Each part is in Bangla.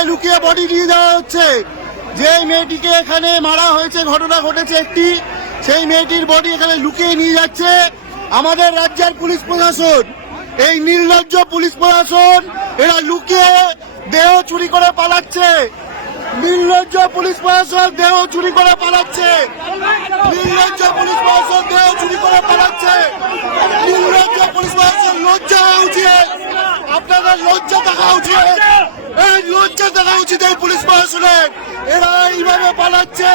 এখানে লুকিয়ে বডি নিয়ে যাওয়া হচ্ছে। যে মেয়েটিকে এখানে মারা হয়েছে, ঘটনা ঘটেছে একটি, সেই মেয়েটির বডি এখানে লুকিয়ে নিয়ে যাচ্ছে আমাদের রাজ্যের পুলিশ প্রশাসন। এই নির্লজ্জ পুলিশ প্রশাসন এরা লুকিয়ে দেহ চুরি করে পালাচ্ছে। নির্লজ্জ পুলিশ প্রশাসন দেহ চুরি করে পালাচ্ছে। নির্লজ্জ পুলিশ প্রশাসন দেহ চুরি করে পালাচ্ছে। নির্লজ্জ পুলিশ প্রশাসন লজ্জা হওয়া উচিত, আপনাদের লজ্জা থাকা উচিত, এই লজ্জা থাকা উচিত এই পুলিশ প্রশাসনের। এরা এইভাবে পালাচ্ছে।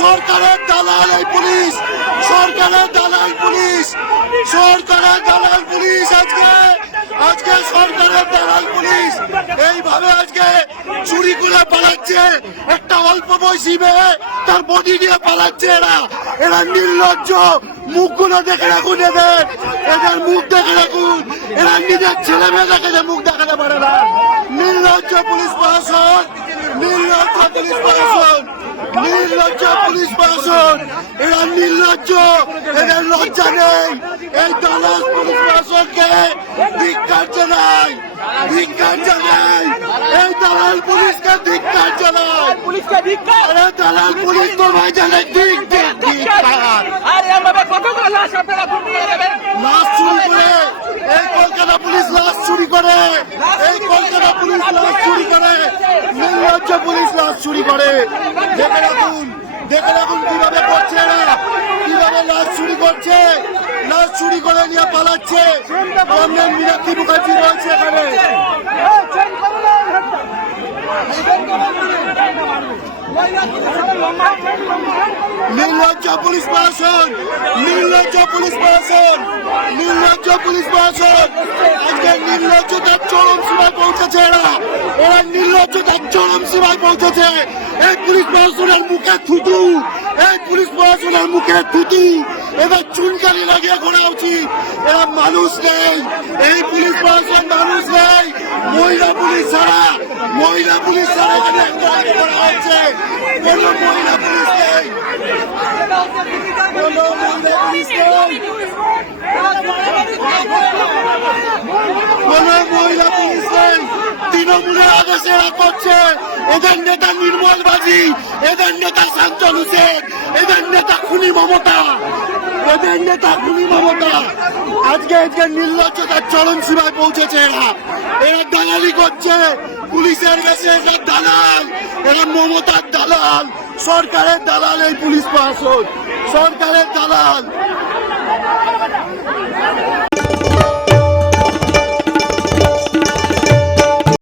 সরকারের দালাল এই পুলিশ, সরকারের দালাল পুলিশ, সরকারের দালাল পুলিশ। আজকে সরকারের দালাল পুলিশ এইভাবে আজকে চুরি করে পালাচ্ছে। একটা অল্প বয়সী মেয়ে তার বডি নিয়ে পালাচ্ছে। এরা নির্লজ্জ। মুখগুলো দেখে রাখুন, এদের মুখ দেখে রাখুন। এরা নিজের ছেলে মেয়ে দেখে মুখ দেখাতে পারে না। নির্লজ্জ পুলিশ প্রশাসন, নির্লজ্জ পুলিশ প্রশাসন, নির্লজ্জ পুলিশ প্রশাসন। এরা নির্লজ্জ, এদের লজ্জা নেই। এই দালাল পুলিশ প্রশাসনকে ধিক্কার জানাই, ধিক্কার জানাই। এই দালাল পুলিশকে ধিক্কার জানাই। আরে দালাল পুলিশ তো ভাই জানে ধিক্কার। লাশ চুরি করে এই কলকাতা পুলিশ, লাশ চুরি করে এই কলকাতা পুলিশ, লাশ চুরি করে, নির্লজ্জ পুলিশ লাশ চুরি করে। দেখে রাখুন, দেখে রাখুন কিভাবে করছে এরা, কিভাবে লাশ চুরি করছে। লাশ চুরি করে নিয়ে পালাচ্ছে। কমরেড মীনাক্ষী মুখার্জি রয়েছে এখানে। নির্লজ্জ পুলিশ প্রশাসন, নির্লজ্জ পুলিশ প্রশাসন, নির্লজ্জ পুলিশ প্রশাসন। আজকে নির্লজ্জতার চরম সীমায় পৌঁছেছে এরা, এরা নির্লজ্জতার চরম সীমায় পৌঁছেছে। এই পুলিশ প্রশাসনের মুখে থুতু, এই পুলিশ প্রশাসনের মুখে থুতু। এবার চুনকালি লাগিয়ে ঘোরা উচিত। এরা মানুষ নেই, এই পুলিশ প্রশাসন মানুষ নেই। মহিলা পুলিশ ছাড়া, মহিলা পুলিশ ছাড়া এখানে করা হচ্ছে। কোন মহিলা পুলিশ নেই, কোন মহিলা পুলিশ নেই, কোন মহিলা পুলিশ নেই। তৃণমূলের আদেশে এরা করছে। এদের নেতা নির্মল বাজি, এদের নেতা শান্তনু হোসেন, এদের নেতা খুনি মমতা, এদের নেতা খুনি মমতা। আজকে নির্লজ্জতার চরম সীমায় পৌঁছেছে এরা। এরা দালালি করছে পুলিশের কাছে। এরা দালাল, এরা মমতার দালাল, সরকারের দালাল এই পুলিশ প্রশাসন, সরকারের দালাল।